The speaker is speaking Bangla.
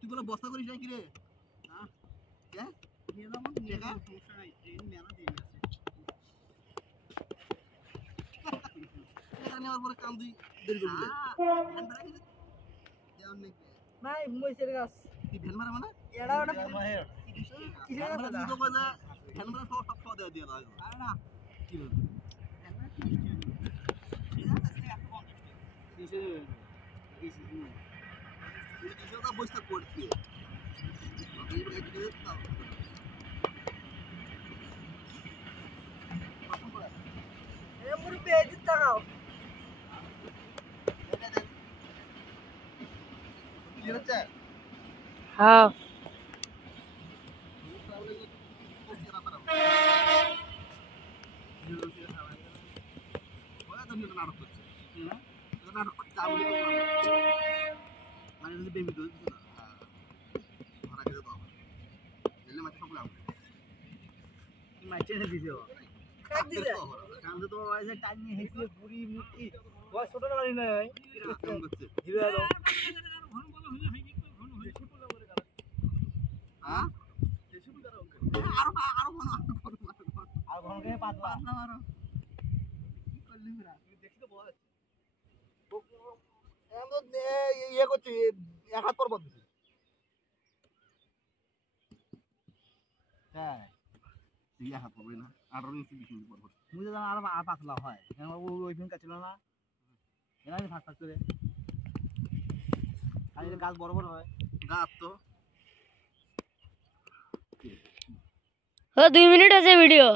তুই বলে বস্তা করিস নাকি রে? না হ্যাঁ নিয়ে যাবো টাকা সমস্যা নাই ট্রেন মেলা দিয়ে আছে টাকা নেওয়ার পরে কাম তুই দেরি করবি ভাই মইছের গাছ কি ভ্যান মারা মানে এড়া ওটা কিসের গাছ তো বলে ভ্যান মারা সব সব দেয়া দিয়ে দাও আর না কি বল কিসের বস্তা করছি মুড়ি পেয়ে দিতে দাও কি হচ্ছে হ্যাঁ নাটক করছে নাটক করছে মানে বেবি তো ধরা গেছে তো জেলে মাছ সব লাভ মাছ এনে দিছে কাট দিছে কান্দে তো ওই টাইম নিয়ে হেসে পুরি মুটি ওই ছোট গাড়ি নাই কাম করছে হিরো আলো ঘন বলে হইলে হাই কি ঘন হইছে পুলা করে গাড়ি হ্যাঁ দেশি পুলা গাড়ি আরো ঘন আর ঘন কে পাতলা মারো কি করলি রে দেখি তো বল এমন ইয়ে করছি এক হাত পর্বত দিছি হ্যাঁ তুই এক হাত পড়বি না 18 ইঞ্চি 20 ইঞ্চি পর্বত মুই তো জানা আর পাতলা হয় কেন ওই ফিন কাছিল না এরা ফাঁক ফাঁক করে আর গাছ বড় বড় হয় গাছ তো 2 মিনিট আছে ভিডিও